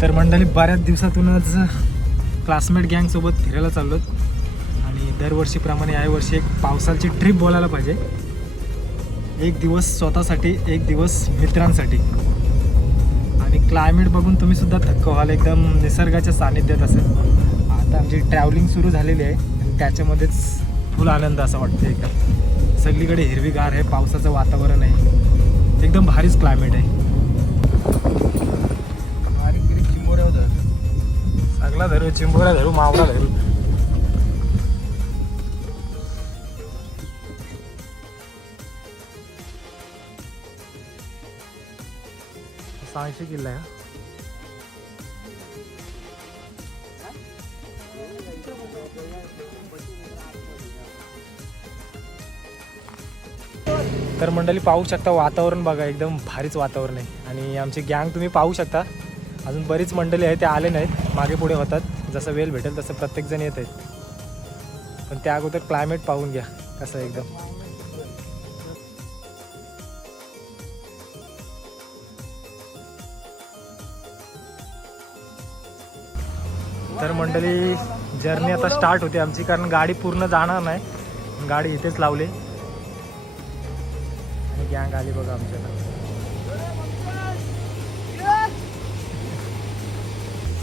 तर मंडळी बऱ्याच दिवसातूनच क्लासमेट गँगसोबत फिरायला चाललो आणि दरवर्षीप्रमाणे यावर्षी एक पावसाची ट्रिप बोलायला पाहिजे. एक दिवस स्वतःसाठी, एक दिवस मित्रांसाठी. आणि क्लायमेट बघून तुम्ही सुद्धा थक्क व्हाल, एकदम निसर्गाच्या सानिध्यात असेल. आता आमची ट्रॅव्हलिंग सुरू झालेली आहे आणि त्याच्यामध्येच फुल आनंद असं वाटतं. एकदम सगळीकडे हिरवीगार आहे, पावसाचं वातावरण आहे, एकदम भारीच क्लायमेट आहे. सगळा धरू, चिंबोऱ्या धरू, मावळा धरू. सांगशे किल्ला आहे. तर मंडळी पाहू शकता, वातावरण बघा, एकदम भारीच वातावरण आहे. आणि आमची गँग तुम्ही पाहू शकता, अजून बरीच मंडळी आहे, ते आले नाहीत, मागे पुढे होतात. जसं वेळ भेटेल तसं प्रत्येकजण येत आहेत. पण त्या अगोदर क्लायमेट पाहून घ्या कसं एकदम. तर मंडळी जर्नी आता स्टार्ट होते आमची, कारण गाडी पूर्ण जाणार नाही, गाडी इथेच लावली आणि गँग आली बघा आमच्याला.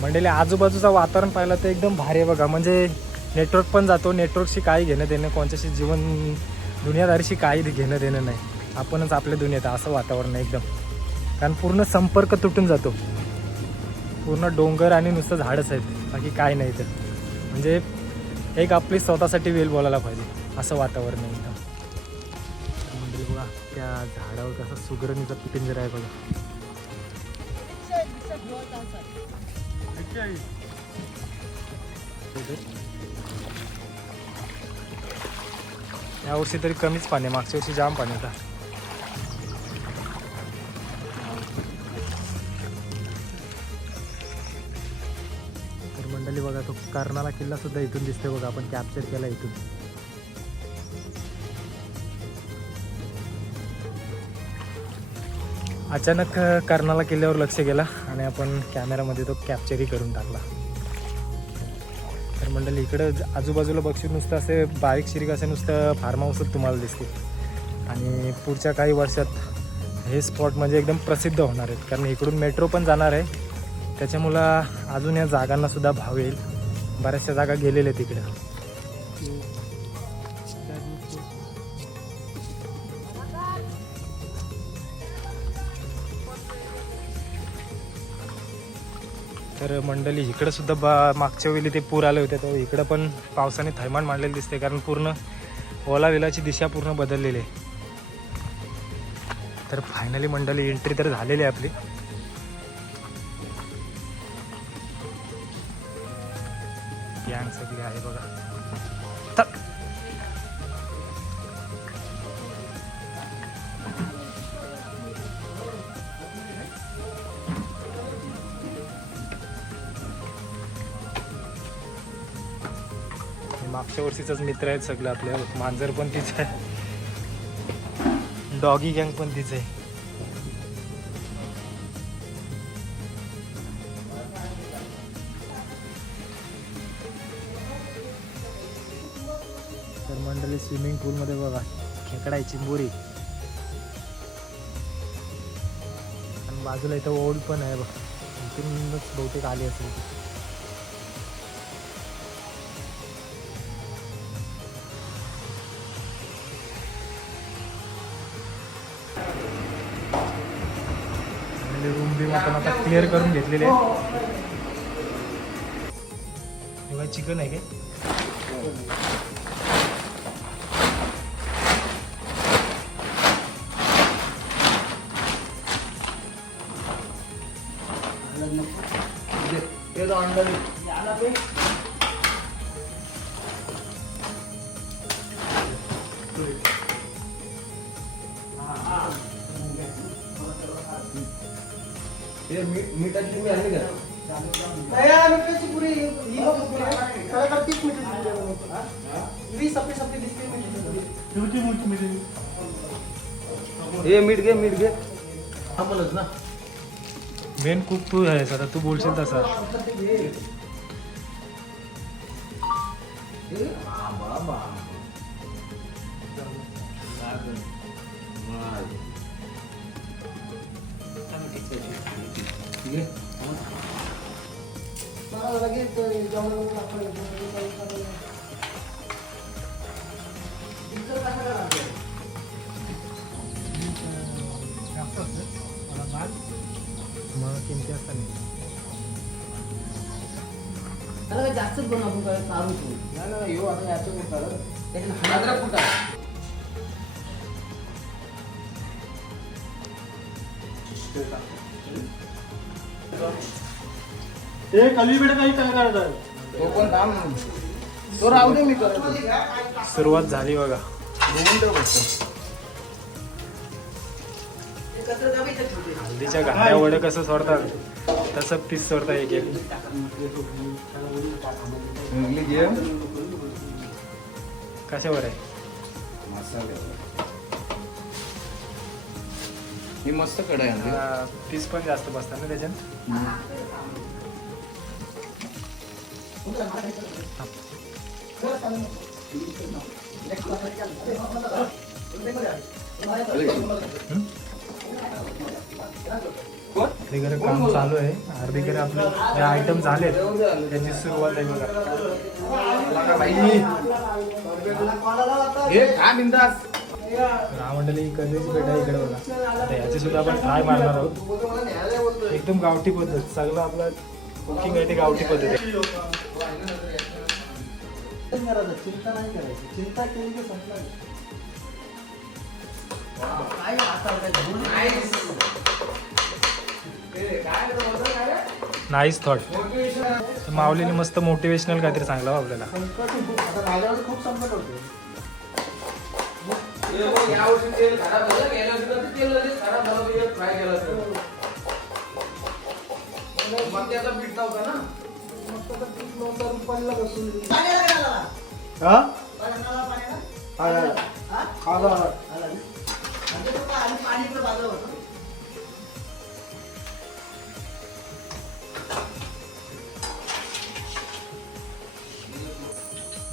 मंडळी आजूबाजूचा वातावरण पाहिलं तर एकदम भारी आहे बघा. म्हणजे नेटवर्क पण जातो, नेटवर्कशी काही घेणं देणं, कोणत्याशी जीवन दुनियादारीशी काही घेणं देणं नाही, आपणच आपल्या दुनियेत, असं वातावरण आहे एकदम. कारण पूर्ण संपर्क तुटून जातो, पूर्ण डोंगर आणि नुसतं झाडच आहेत, बाकी काय नाही तर. म्हणजे एक आपली स्वतःसाठी वेळ बोलायला पाहिजे, असं वातावरण आहे एकदम. म्हणजे बघा त्या झाडावर कसा सुगरणीचा पिंजरा आहे बघा. यावर्षी तरी कमीच पाणी, मागच्या वर्षी जाम पाणी होता. मंडळी बघा, तो कर्नाला किल्ला सुद्धा इथून दिसतोय बघा, आपण कॅप्चर केला इथून. अचानक कर्नाला किल्ल्यावर लक्ष गेला आणि आपण कॅमेरामध्ये तो कॅप्चरही करून टाकला. तर मंडळी इकडं आजूबाजूला बघशील नुसतं असे बारीक शिरीक असे नुसतं फार्म हाऊसच तुम्हाला दिसतील. आणि पुढच्या काही वर्षात हे स्पॉट म्हणजे एकदम प्रसिद्ध होणार आहेत, कारण इकडून मेट्रो पण जाणार आहे. त्याच्यामुळं अजून या जागांना सुद्धा भाव येईल. बऱ्याचशा जागा गेलेल्या तिकडं. तर मंडळी इकडं सुद्धा मागच्या वेळी ते पूर आले होते, तर इकडं पण पावसाने थैमान मांडलेलं दिसते, कारण पूर्ण ओलाविलाची दिशा पूर्ण बदललेली आहे. तर फायनली मंडळी एंट्री तर झालेली आहे आपली. गँग सगळी आहे बघा. मागच्या वर्षीचाच मित्र आहेत सगळे आपल्या. मांजर पण तीच आहे, डॉगी गँग पण तीच आहे. तर मंडळी स्विमिंग पूलमध्ये बघा खेकडा आहे, चिंबोरी, आणि बाजूला इथं ओढ पण आहे बघा, इथूनच बहुतेक आली असेल. रूम बिम आपण आता क्लिअर करून घेतलेले आहे. तेव्हा चिकन आहे काय, मीठाची पुरी आहे का? मीठाची पुरी ही बघ पुरी त्याला 30 मीठ 20 आपली सप्पी दिसते मीठ. हे मीठ घे आपणच ना. मेन कुक तू आहेस, आता तू बोलशील तसा. मग किमती असतात नाही. जास्तच बनवू काय काढून नाही येऊ आता याचं कुठं ते कलीकडे काही काय करायचं तो पण काम तो राहू दे मी करतो. सुरुवात झाली बघा. हल्दीच्या घाऱ्या वडे कसं सोडतात तसं पीस सोडता एक एक. कशावर आहे? ही मस्त कढाई आहे. पीस पण जास्त बसतात ना त्याच्यात. अर्धीकडे काम चालू आहे. अर्धीकडे आपले जे आयटम झालेत त्याची सुरुवात आहे बघा. रामंडली कलेची पेठ आहे इकडे बघा. आता याची सुद्धा आपण ट्राय मारणार आहोत. एकदम गावठी पद्धत. सगळं आपलं कुकिंग आहे ते गावठी पद्धत आहे. चिंता नाही करायची. चिंता केली की संपला. Nice thought. माऊलीने मस्त मोटिवेशनल काहीतरी सांगलं आपल्याला. आता माझ्यावर खूप संकट होते.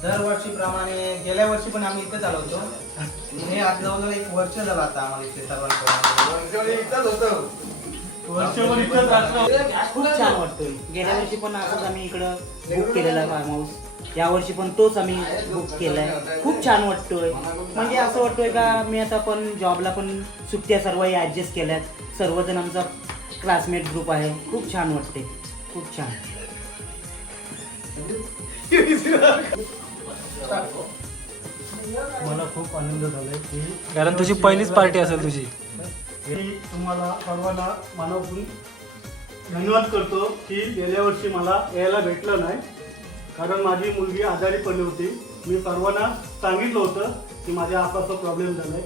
दरवर्षीप्रमाणे गेल्या वर्षी पण आम्ही इथेच आलो होतो. हे आज जवळजवळ 1 वर्ष झालं आता आम्हाला इथे सर्वांकडे. खूप छान वाटतोय. गेल्या वर्षी पण असंच आम्ही इकडं बुक केलेला फार्म हाऊस. या वर्षी पण तोच आम्ही बुक केलाय. खूप छान वाटतोय. म्हणजे असं वाटतोय का मी आता पण जॉबला पण सुट्ट्या सर्वही ॲडजस्ट केल्यात. सर्वजण आमचा क्लासमेट ग्रुप आहे. खूप छान वाटते. खूप छान. मला खूप आनंद झालाय की कारण तुझी पहिलीच पार्टी असेल तुझी. मी तुम्हाला सर्वांना मनापासून धन्यवाद करतो की गेल्या वर्षी मला यायला भेटलं नाही. कारण माझी मुलगी आजारी पडली होती. मी सर्वांना सांगितलं होतं की माझ्या असा प्रॉब्लेम झाला आहे,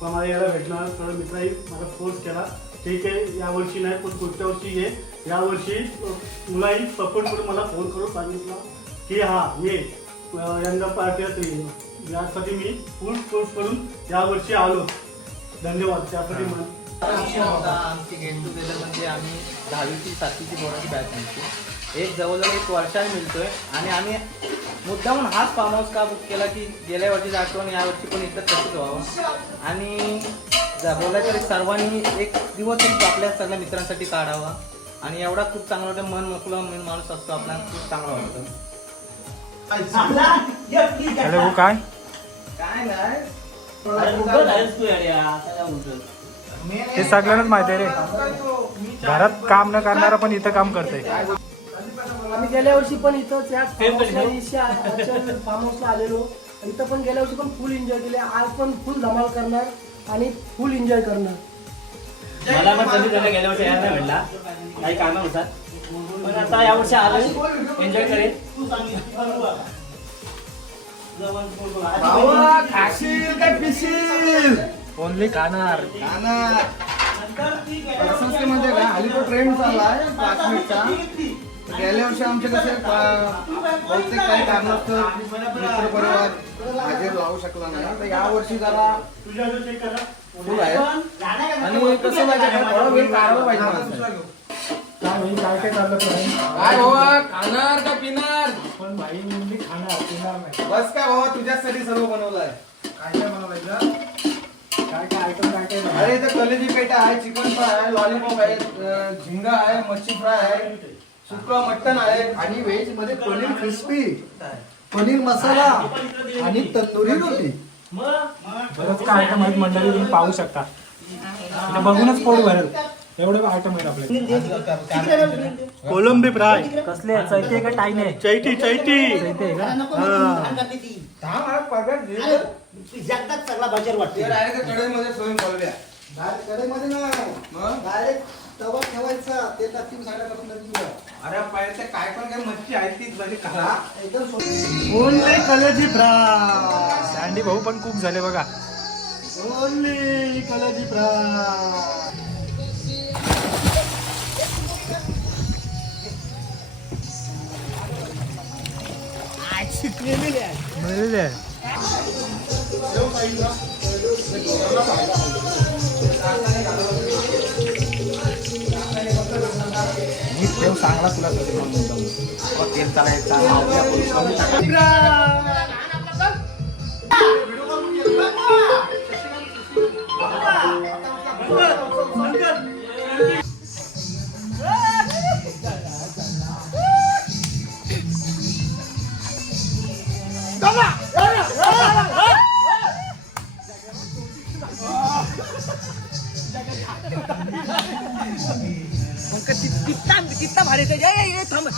पण मला यायला भेटणार. सर्व मित्रांनी मला फोर्स केला, ठीक आहे यावर्षी नाही पण पुढच्या वर्षी ये. यावर्षी मुलाही सपोर्ट करून मला फोन करून सांगितलं की हां ये यंदा पार्टीत येईल. यासाठी मी फुल फोर्स करून यावर्षी आलो. धन्यवाद त्यासाठी मला. आमची गेट टुगेदर म्हणजे आम्ही 10वी 7वी बोर्डाची बॅच आमची एक जवळजवळ 1 वर्षाने मिळतोय. आणि आम्ही मुद्दामून हाच फार्म हाऊस का बुक केला की गेल्या वर्षीची आठवण यावर्षी पण इथं तसंच व्हावं. आणि बोलायचं तरी सर्वांनी एक दिवस आपल्या सगळ्या मित्रांसाठी काढावा. आणि एवढा खूप चांगला वाटतं. मन मोकळं माणूस असतो आपला. खूप चांगला वाटतं. अरे हो काय काय नाही हे सगळ्यांनाच माहिती आहे रे. घरात काम न करणारा पण इथं काम करतंय. आम्ही गेल्या वर्षी पण इथंच या फार्म हाऊसला आलेलो. इथं पण गेल्या वर्षी पण फुल एन्जॉय केले. आज पण फुल धमाल करणार आणि फुल एन्जॉय करणार. मला पण कधी त्याला गेल्या वर्षी यायला नाही भेटला, काही कामं होतात. पण आता यावर्षी आलो, एन्जॉय करेल. खाशील काय पिशील ओनली खाणार. मध्ये का हल्ली तो ट्रेंड चाललाय क्लासमेटचा. गेल्या वर्षी आमचे कसे बहुतेक काही कारणास्तव मित्र परिवार हजेर लावू शकला नाही. तर या वर्षी जरा फुल आहे. आणि कसं माहिती का थोडा वेळ काढायला पाहिजे. काय भाई काय काय चाललं प्राईम? काय भावा खाणार का पिणार? पण भाई मी खाणार पिणार नाही. बस काय भावा तुझ्यासाठी सर्व बनवलंय. काय काय बनवलं काय काय आयटम काय काय बनवलं? अरे इथं कलेजी पेटा आहे, चिकन फ्राय आहे, लॉलीपॉप आहे, झिंगा आहे, मच्छी फ्राय आहे, सुका मटन आहे आणि व्हेज मध्ये पनीर क्रिस्पी, पनीर मसाला आणि तंदुरी रोटी. बरंच काय आयटम आहेत मंडळी, तुम्ही पाहू शकता. इथं बघूनच पोट भरेल एवढे आयटम आहेत आपल्याकडे. कोलंबी फ्राय, कसले चैते का टाईम आहे? Chatty chatty. चैते आहे का? जगतात सगळा बाजार वाटते. कढईमध्ये सोयून बोलूया. कढईमध्ये ना मग डायरेक्ट तवा ठेवायचा, ते टाकून साड्या टाकून द्यायची. अरे पाहिजे काय पण काय मच्छी आहे तीच भली करा. एकदम सोपी. ओनली कलेजी फ्राय, सँडी भाऊ पण खूप झाले बघा. ओनली कलेजी फ्राय. मिळालेले आहे. नीट ठेव चांगला तुला तेल चालायचं कितना भारी थे ये थांब.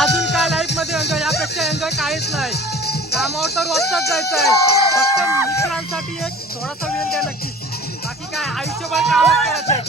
अजून काय लाईफ मध्ये एन्जॉय यापेक्षा एन्जॉय काहीच नाही. कामावर तर रोजच जायचं आहे, फक्त मित्रांसाठी एक थोडासा वेळ द्या नक्की. बाकी काय आयुष्यभर कामच करायचं आहे.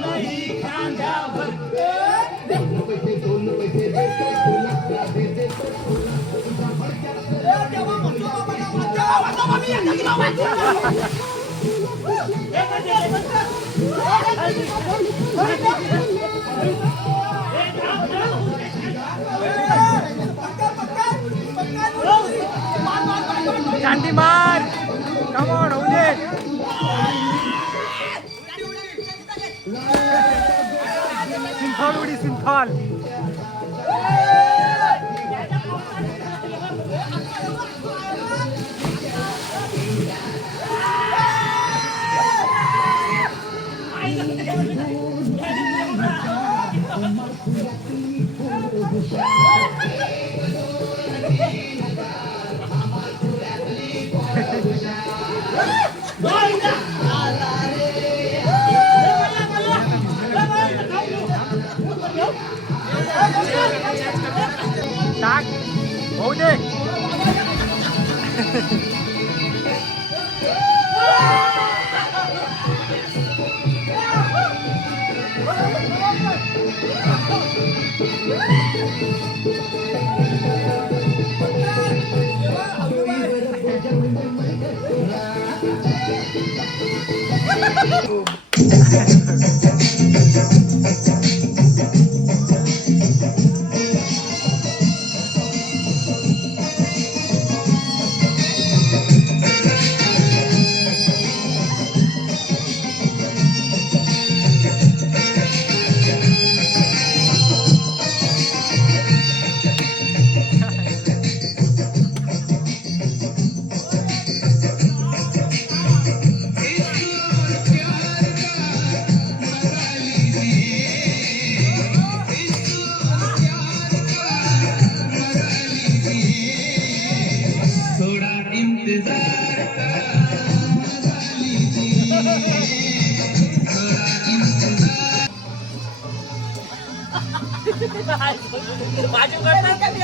नाही चांदी मार, कम ऑन, होऊ दे. सिंथॉल उडी, सिंथॉल. टाक, होऊ दे.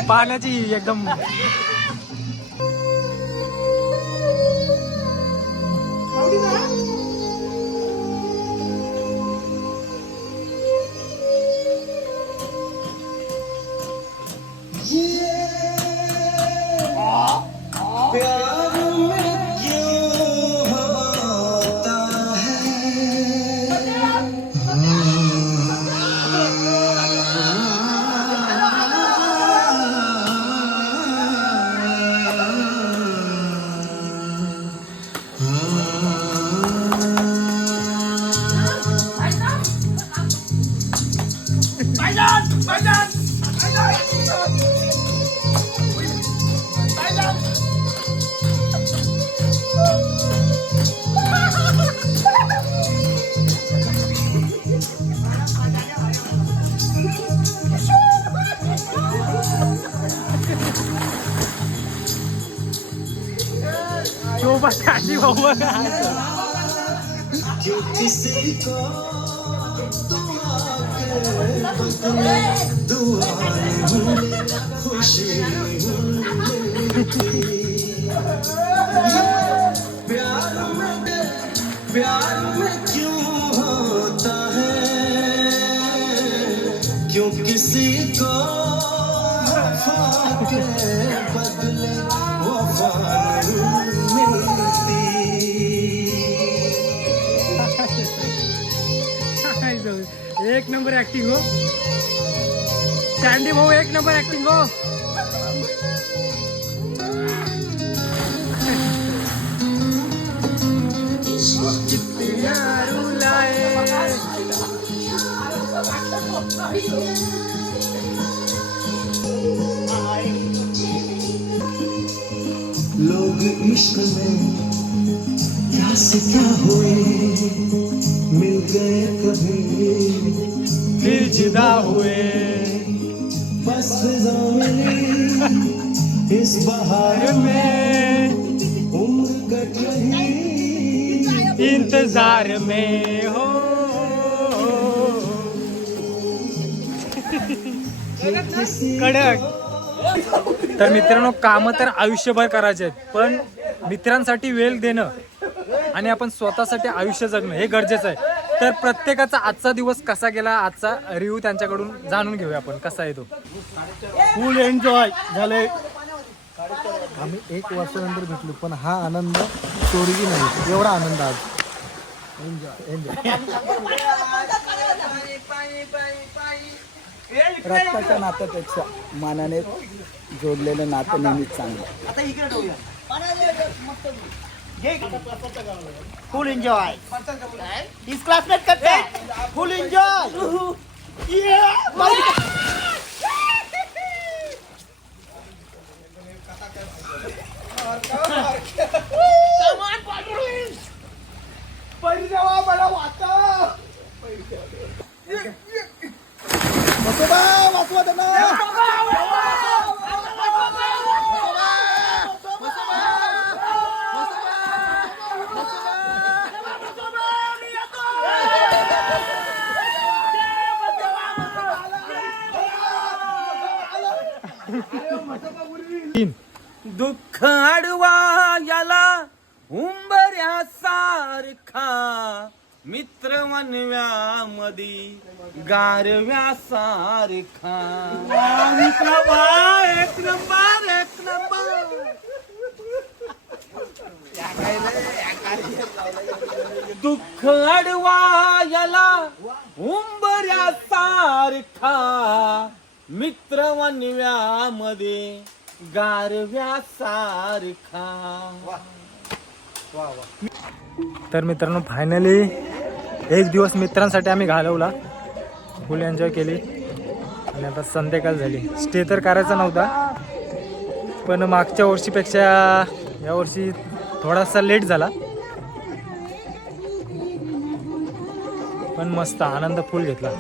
पाण्याची एकदम चांदी भाऊ प्यार में क्यों होता है, क्यों किसी को वफा के बदले वफा नहीं मिलती. एक नंबर ऍक्टिंग हो चांदी भाऊ, एक नंबर ऍक्टिंग हो. लोग इश्क में क्या से क्या हुए, मिल गए कभी फिर जुदा हुए, बस फिजा मिली इस बहार में, उम्र कट रही इंतजार में हो. कडक. तर मित्रांनो, काम तर आयुष्यभर करायचे आहेत, पण मित्रांसाठी वेळ देणं आणि आपण स्वतःसाठी आयुष्य जगणं हे गरजेचं आहे. तर प्रत्येकाचा आजचा दिवस कसा गेला, आजचा रिव्ह्यू त्यांच्याकडून जाणून घेऊया आपण, कसा आहे तो. फुल एन्जॉय झाले. आम्ही 1 वर्षानंतर भेटलो, पण हा आनंद तोडगी नाही, एवढा आनंद आज. Enjoy enjoy. रक्ताच्या नात्यापेक्षा मानाने जोडलेलं नातं नेहमीच चांगलं. आता इकडे ठेवूया. फुल एन्जॉय. इस क्लासमेट करते फुल एन्जॉय. दुःख आडवा याला उंबऱ्या सारखा, मित्र मनव्यामधी गारव्या सारखा. एक नंबर एक नंबर. दुःख आडवा याला उंबऱ्या सारखा, मित्र मनव्यामध्ये गारव्या सारखा. तर मित्रांनो फायनली एक दिवस मित्रांसाठी आम्ही घालवला, फुल एन्जॉय केली. आणि आता संध्याकाळ झाली. स्टे तर करायचा नव्हता, पण मागच्या वर्षीपेक्षा यावर्षी थोडासा लेट झाला, पण मस्त आनंद फुल घेतला.